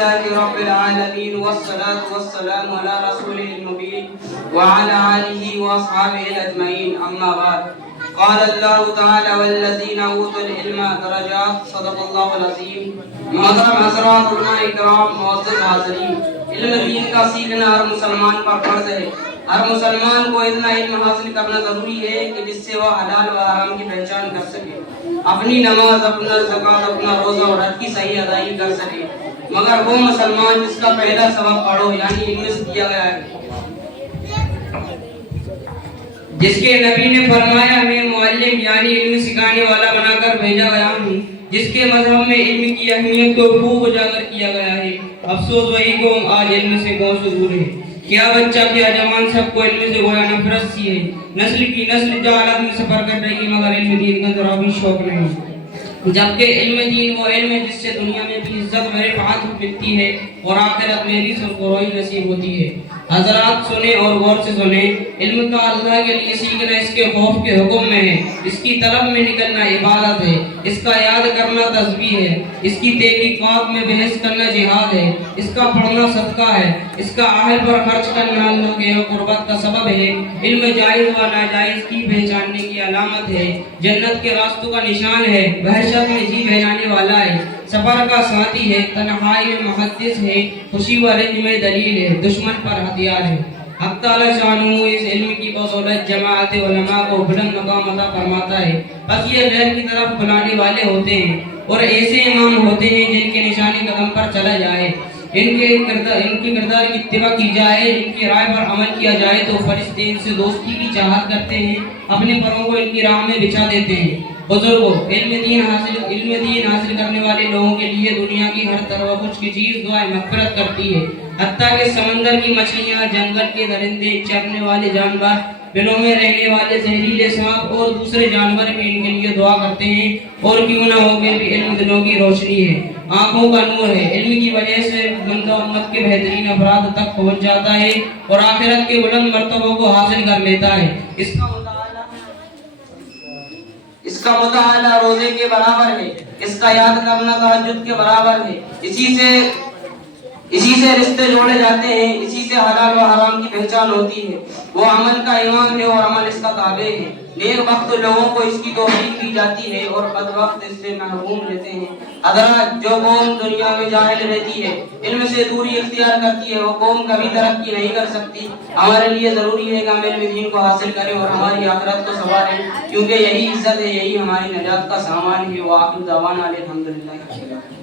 لله رب العالمين والصلاة والسلام على رسوله المبين وعلى آله وأصحابه الأجمعين أما بعد قال الله تعالى والذين أوتوا العلم درجات صدق الله العظيم محترم حضرات علماء کرام معزز حاضرین علم دین کا سیکھنا ہر مسلمان پر فرض ہے ہر مسلمان کو اتنا علم حاصل کرنا ضروری ہے کہ جس سے وہ حلال و حرام کی پہچان کر سکے اپنی نماز اپنا زکوٰۃ اپنا روزہ اور حج کی صحیح ادائیگی کر سکے مگر وہ مسلمان جس کا پہلا سبب پڑھو یعنی علم سے دیا گیا ہے جس کے نبی نے فرمایا میں معلم یعنی علم سکھانے والا بنا کر بھیجا گیا ہوں جس کے مذہب میں علم کی اہمیت کو خوب اجاگر کیا گیا ہے افسوس وہی قوم آج علم سے گاؤں سے دور ہے کیا بچہ کیا جوان سب کو علم سے گویا نفرت سی ہے نسل کی نسل جہالت میں سفر کر رہی مگر علم دین کا ذرا بھی شوق نہیں جبکہ علم دین وہ علم ہے جس سے دنیا میں بھی عزت و رفعت ملتی ہے اور آخرت میں بھی سرفرائی نصیب ہوتی ہے حضرات سنیں اور غور سے سنیں علم کا اللہ کے لیے سیکھنا اس کے خوف کے حکم میں ہے اس کی طلب میں نکلنا عبادت ہے اس کا یاد کرنا تسبیح ہے اس کی تحقیقات میں بحث کرنا جہاد ہے اس کا پڑھنا صدقہ ہے اس کا اہل پر خرچ کرنا اللہ کے قربت کا سبب ہے علم جائز و ناجائز کی پہچاننے کی علامت ہے جنت کے راستوں کا نشان ہے وحشت میں جی بہلانے والا ہے سفر کا ساتھی ہے تنہائی میں محدث ہے خوشی و رنج میں دلیل ہے دشمن پر ہتھیار ہے حق تعالی شانہ اس علم کی بدولت جماعت علماء کو بلند مقام عطا فرماتا ہے بس یہ غیر کی طرف بلانے والے ہوتے ہیں اور ایسے امام ہوتے ہیں جن کے نشانی قدم پر چلا جائے ان کے کردار کی اتباع کی جائے ان کی رائے پر عمل کیا جائے تو فرشتے ان سے دوستی کی چاہت کرتے ہیں اپنے پروں کو ان کی راہ میں بچھا دیتے ہیں بزرگوں علم دین حاصل کرنے والے لوگوں کے لیے دنیا کی ہر طرح کچھ کی چیز دعائیں مغفرت کرتی ہے حتیٰ کہ سمندر کی مچھلیاں جنگل کے درندے چرنے والے جانور بلوں میں رہنے والے زہریلے سانپ اور دوسرے جانور بھی ان کے لیے دعا کرتے ہیں اور کیوں نہ ہو کہ بھی علم دلوں کی روشنی ہے آنکھوں کا نور ہے علم کی وجہ سے بندہ امت کے بہترین افراد تک پہنچ جاتا ہے اور آخرت کے بلند مرتبوں کو حاصل کر لیتا ہے اس کا مطالعہ روزے کے برابر ہے اس کا یاد کرنا تہجد کے برابر ہے اسی سے رشتے جوڑے جاتے ہیں اسی سے حلال و حرام کی پہچان ہوتی ہے وہ عمل کا امام ہے اور عمل اس کا تابع ہے نیک وقت لوگوں کو اس کی توفیق دی جاتی ہے اور بد وقت اس سے محروم رہتے ہیں حضرات جو قوم دنیا میں جاہل رہتی ہے علم سے دوری اختیار کرتی ہے وہ قوم کبھی ترقی نہیں کر سکتی ہمارے لیے ضروری ہے کہ ہم علم دین کو حاصل کریں اور ہماری آخرت کو سنواریں کیونکہ یہی عزت ہے یہی ہماری نجات کا سامان ہے وآخر دعوانا الحمدللہ